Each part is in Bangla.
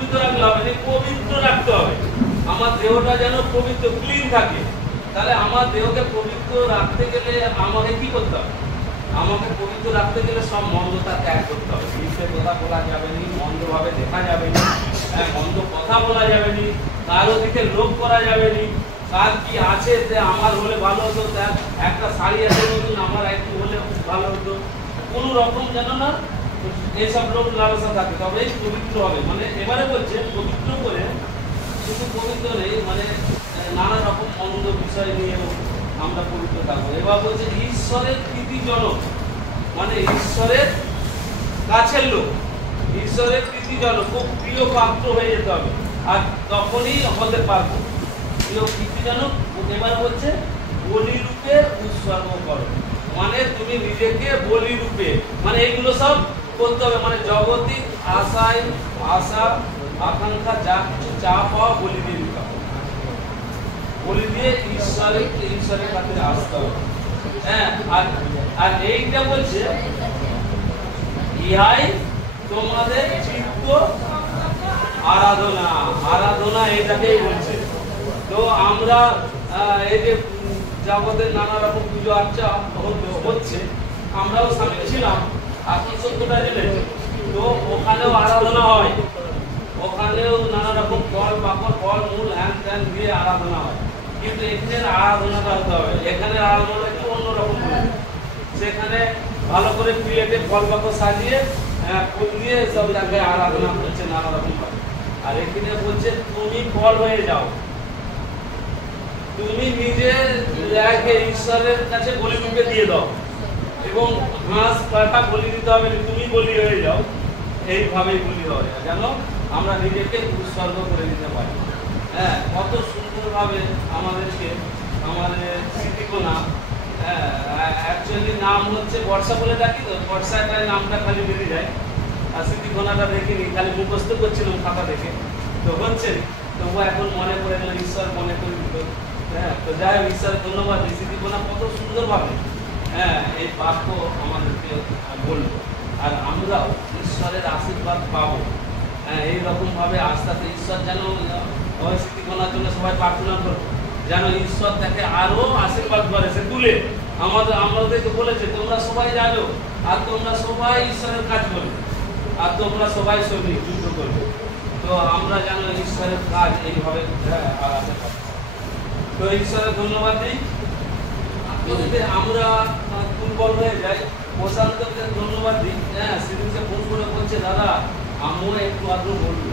জীবিত রাখলে হবে না, পবিত্র রাখতে হবে। আমার দেহটা যেন পবিত্র ক্লিন থাকে। তাহলে আমার দেহকে পবিত্র রাখতে গেলে আমাকে কি করতে হবে? আমাকে পবিত্র রাখতে গেলে সব মন্দতা ত্যাগ করতে হবে। মিথ্যে কথা বলা যাবে না, মন্দভাবে দেখা যাবে না, মন্দ কথা বলা যাবে না, কারো দিকে লোভ করা যাবে না। কার কি আছে যে আমার হলে ভালো হতো, তার একটা শাড়ি আছে নতুন, আমার একটু হলে ভালো হতো, কোনো রকম যেন না এইসব লোক লালসা থাকে, তবেই পবিত্র হবে। মানে এবারে বলছে পবিত্র করে, শুধু পবিত্র নেই, মানে নানা রকম মন্দ বিষয় নিয়েও আমরা পবিত্র থাকবো। এবার বলছে ঈশ্বরের প্রীতিজনক, মানে ঈশ্বরের কাছের লোক, ঈশ্বরের প্রীতিজনক, খুব প্রিয় পাত্র হয়ে যেতে হবে, আর তখনই হতে পারবো প্রিয় প্রীতিজনক। এবার বলছে বলি রূপে উৎসর্গ করো, মানে তুমি নিজেকে বলি রূপে, মানে এইগুলো সব করতে হবে। মানে জগতিক আশায় আশা আকাঙ্ক্ষা যা কিছু চা পাওয়া বলি দিয়ে দিতে হবে, বলি দিয়ে ঈশ্বরের কাছে আসতে হবে। হ্যাঁ, আর এইটা বলছে ইহাই তোমাদের চিত্ত আরাধনা, আরাধনা এটাকেই বলছে। তো আমরা এই যে জগতের নানা রকম পুজো আর্চা হচ্ছে, আমরাও সামিল ছিলাম, আপনি সত্যটা জেনেছেন। তো ওখানেও আরাধনা হয়, ওখানেও নানা রকম ফল পাকড়, ফল মূল হ্যান ত্যান দিয়ে আরাধনা হয়। কিন্তু এখানের আরাধনাটা হতে হবে, এখানের আরাধনা একটু অন্যরকম। সেখানে ভালো করে প্লেটে ফল পাকড় সাজিয়ে ফুল দিয়ে সব জায়গায় আরাধনা করছে নানা রকম ভাবে। আর এখানে বলছে তুমি ফল হয়ে যাও, তুমি নিজে ঈশ্বরের কাছে বলি রূপে দিয়ে দাও, এবং ঘাস কাটা বলি দিতে হবে, তুমি বলি হয়ে যাও। এইভাবেই বলি হয় যেন আমরা নিজেকে উৎসর্গ করে দিতে পারি। হ্যাঁ, কত সুন্দরভাবে আমাদেরকে আমাদের স্মৃতিকোনা, অ্যাকচুয়ালি নাম হচ্ছে বর্ষা বলে ডাকি, তো বর্ষাটায় নামটা খালি বেরিয়ে যায়, আর স্মৃতিকোনাটা দেখিনি, খালি মুখস্থ করছিলাম খাতা দেখে, তো হচ্ছে তবু এখন মনে পড়ে গেল, ঈশ্বর মনে করে দিত। হ্যাঁ, তো যাই হোক, ঈশ্বরের ধন্যবাদ। স্মৃতিকোনা কত সুন্দরভাবে এই বাক্য আমাদেরকে বললো, আর আমরাও ঈশ্বরের আশীর্বাদ পাবো। এইরকম ভাবে আস্তে আস্তে ঈশ্বর যেন স্মৃতিকোনার জন্য সবাই প্রার্থনা করবো, যেন ঈশ্বর তাকে আরো আশীর্বাদ করে, সে তুলে আমাদেরকে বলেছে তোমরা সবাই জানো, আর তোমরা সবাই ঈশ্বরের কাজ করবে, আর তোমরা সবাই সৈনিক যুদ্ধ করবে। তো আমরা যেন ঈশ্বরের কাজ এইভাবে আগাতে পারি। তো ঈশ্বরের ধন্যবাদ দিই। যদি আমরা দুর্বল হয়ে যাই, প্রশান্তকে ধন্যবাদ দিই। হ্যাঁ, সেদিনকে ফোন করে বলছে দাদা আমিও একটু আধটু বলবো।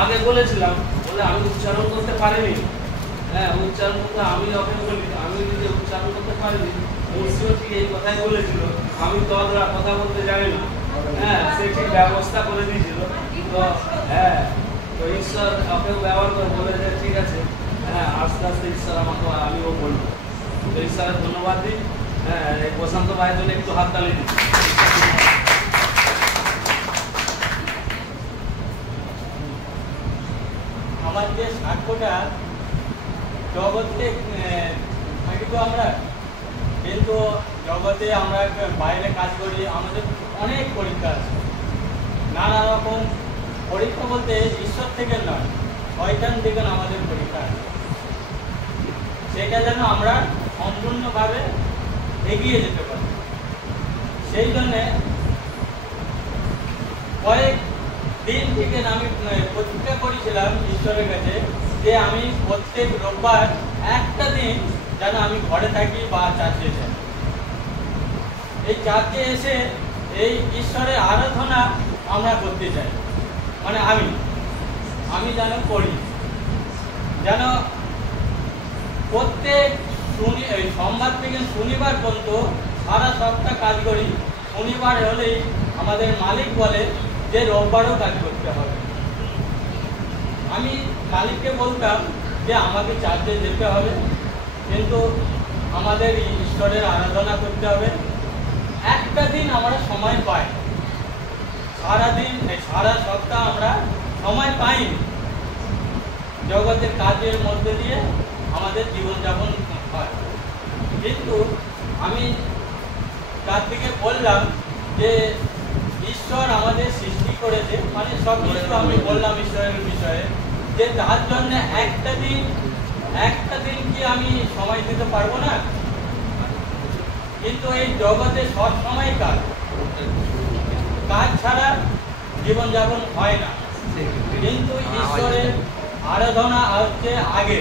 আগে বলেছিলাম, বলে আমি উচ্চারণ করতে পারিনি। হ্যাঁ, উচ্চারণ করতে আমি ওকে বলি, আমি নিজে উচ্চারণ করতে পারিনি। মুর্শিও ঠিক এই কথাই বলেছিল, আমি তো কথা বলতে জানি না। হ্যাঁ, সে ঠিক ব্যবস্থা করে দিয়েছিল। তো হ্যাঁ, তো ঈশ্বর ওকেও ব্যবহার করে বলে যে ঠিক আছে, হ্যাঁ আস্তে আস্তে ঈশ্বর আমাকে আমিও বলবো। তো ঈশ্বরের ধন্যবাদ দিই। হ্যাঁ, এই প্রশান্ত ভাইয়ের জন্য একটু হাত তালি দিই। আমার যে সাক্ষ্যটা জগতে থাকি তো আমরা, কিন্তু জগতে আমরা বাইরে কাজ করি, আমাদের অনেক পরীক্ষা আছে। নানা রকম পরীক্ষা বলতে ঈশ্বর থেকে নয়, শয়তান থেকে আমাদের পরীক্ষা আছে। সেটা যেন আমরা সম্পূর্ণভাবে এগিয়ে যেতে পারি। সেই জন্যে কয়েক দিন থেকে আমি প্রতিজ্ঞা করেছিলাম ঈশ্বরের কাছে যে আমি প্রত্যেক রোববার একটা দিন যেন আমি ঘরে থাকি বা চার্চে যাই। এই চার্চে এসে এই ঈশ্বরের আরাধনা আমরা করতে চাই। মানে আমি যেন করি, যেন প্রত্যেক সোমবার থেকে শনিবার পর্যন্ত সারা সপ্তাহ কাজ করি। শনিবার হলেই আমাদের মালিক বলে যে রোববারও কাজ করতে হবে। আমি মালিককে বলতাম যে আমাকে চার্চে যেতে হবে, কিন্তু আমাদের ঈশ্বরের আরাধনা করতে হবে। একটা দিন আমরা সময় পাই, সারাদিন সারা সপ্তাহ আমরা সময় পাইনি। জগতের কাজের মধ্যে দিয়ে আমাদের জীবনযাপন হয়। কিন্তু আমি তার দিকে বললাম যে ঈশ্বর আমাদের সৃষ্টি করেছে, মানে সব কিছু আমি বললাম ঈশ্বরের বিষয়ে, যে তার জন্য একটা দিন কি আমি সময় দিতে পারবো না? কিন্তু এই জগতে সব সময় কাজ ছাড়া জীবনযাপন হয় না। কিন্তু ঈশ্বরের আরাধনা হচ্ছে আগে।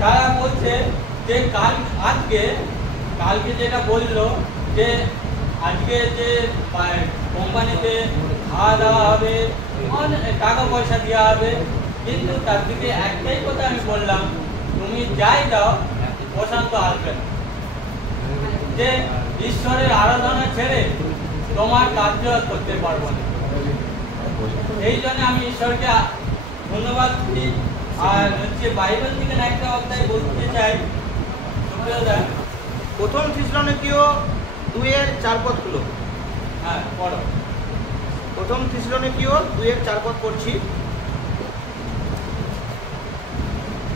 তারা বলছে যে কালকে যেটা বললো যে আজকে যে কোম্পানিতে খাওয়া দাওয়া হবে, অনেক টাকা পয়সা দেওয়া হবে, কিন্তু তার দিকে একটাই কথা আমি বললাম, তুমি যাই দাও প্রশান্ত আসবে না। যে ঈশ্বরের আরাধনা ছেড়ে তোমার কার্য করতে পারবো না। এই জন্য আমি ঈশ্বরকে ধন্যবাদ দিই। আর হচ্ছে বাইবেল থেকে একটা অধ্যায় বলতে চাই, প্রথম থিসলনিকীয় 2:4 খুলো। হ্যাঁ পড়ো। প্রথম থিসলনিকীয় 2:4 পড়ছি।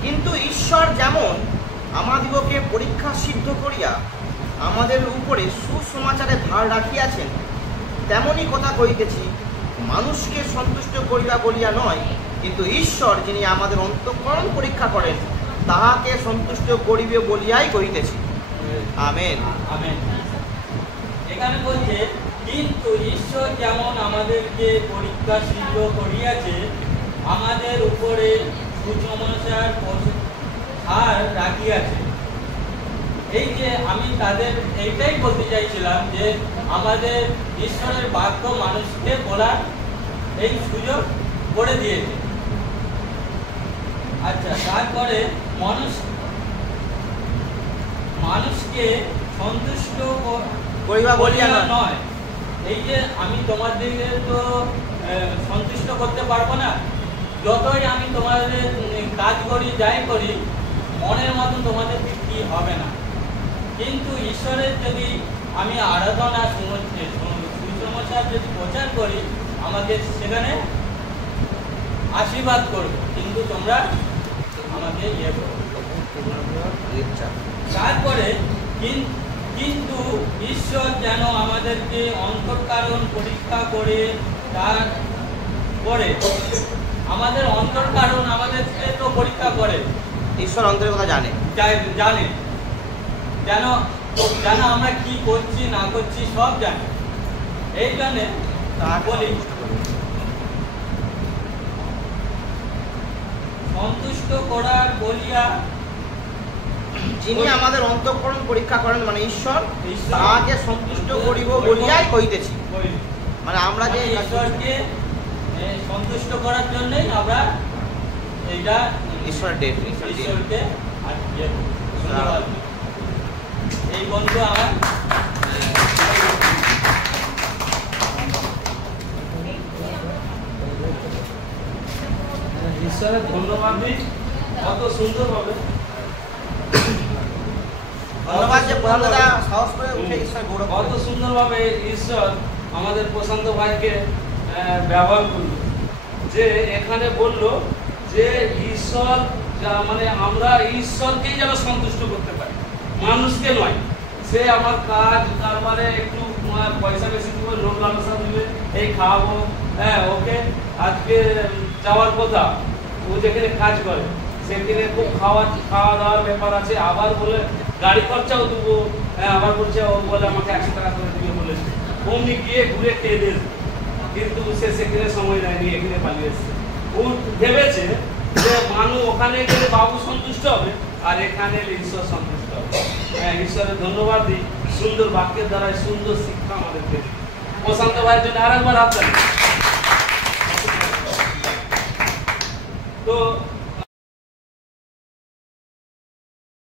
কিন্তু ঈশ্বর যেমন আমাদিগকে পরীক্ষা সিদ্ধ করিয়া আমাদের উপরে সুসমাচারে ধার রাখিয়াছেন, তেমনই কথা কহিতেছি, মানুষকে সন্তুষ্ট করিবা বলিয়া নয়, কিন্তু ঈশ্বর যিনি আমাদের অন্তঃকরণ পরীক্ষা করেন তাহাকে সন্তুষ্ট করিবে বলিয়াই কহিতেছি। আমেন। আমেন। এখানে বলছে কিন্তু ঈশ্বর যেমন আমাদেরকে পরীক্ষা সিদ্ধ করিয়াছে, আমাদের উপরে সুসমাচার ধার রাখিয়াছে। এই যে আমি তাদের এইটাই বলতে চাইছিলাম যে আমাদের ঈশ্বরের বাক্য মানুষকে বলার এই সুযোগ করে দিয়েছে। আচ্ছা, তারপরে মানুষকে সন্তুষ্ট করিবা বলিয়া নয়। এই যে আমি তোমাদেরকে তো সন্তুষ্ট করতে পারবো না, যতই আমি তোমাদের কাজ করি যাই করি মনের মতন তোমাদের কি হবে না। কিন্তু ঈশ্বরের যদি আমি আরাধনা সুসমাচার যদি প্রচার করি, আমাকে সেখানে আশীর্বাদ করবে, কিন্তু তোমরা আমাকে ইয়ে করো। তারপরে কিন্তু ঈশ্বর যেন আমাদেরকে অন্তঃকরণ পরীক্ষা করে, তারপরে আমাদের অন্তঃকরণ আমাদেরকে তো পরীক্ষা করে। ঈশ্বর অন্তরের কথা জানে যেন আমরা কি করছি না করছি সব জানে। এই জন্যে বলি সন্তুষ্ট করার বলিয়া, যিনি আমাদের অন্তঃকরণ পরীক্ষা করেন মানে ঈশ্বর, তাহাকে সন্তুষ্ট করিব বলিয়াই কহিতেছি। মানে আমরা যে ঈশ্বরকে সন্তুষ্ট করার জন্যই আমরা এইটা ঈশ্বরকে ধন্যবাদ। এই বন্ধু আমার ঈশ্বরের ধন্যবাদ দিই কত সুন্দর ভাবে। ধন্যবাদ যে প্রশান্তদা সাহস করে উঠে ঈশ্বর গৌরব কত সুন্দরভাবে ঈশ্বর আমাদের প্রশান্ত ভাইকে ব্যবহার করলো। যে এখানে বললো যে ঈশ্বর মানে আমরা ঈশ্বরকেই যেন সন্তুষ্ট করতে পারি, মানুষকে নয়। সে আমার কাজ কারবারে একটু পয়সা বেশি দিবে, লোক লালসা দিবে, এই খাওয়াবো, হ্যাঁ ওকে আজকে যাওয়ার কথা, ও যেখানে কাজ করে সেখানে খুব খাওয়া দাওয়ার ব্যাপার আছে, আবার বলে গাড়ি খরচাও দেবো, হ্যাঁ আবার বলছে ও বলে আমাকে 100 টাকা করে দিবে বলেছে, অমনি গিয়ে ঘুরে খেয়ে দিয়েছে, কিন্তু সে সেখানে সময় দেয়নি, এখানে পালিয়ে এসছে। ও ভেবেছে যে মানুষ ওখানে গেলে বাবু সন্তুষ্ট হবে আর এখানে এলে ঈশ্বর সন্তুষ্ট হবে। হ্যাঁ, ঈশ্বরের ধন্যবাদ দিই সুন্দর বাক্যের দ্বারা সুন্দর শিক্ষা আমাদেরকে। প্রশান্ত ভাইয়ের জন্য আরেকবার আপনার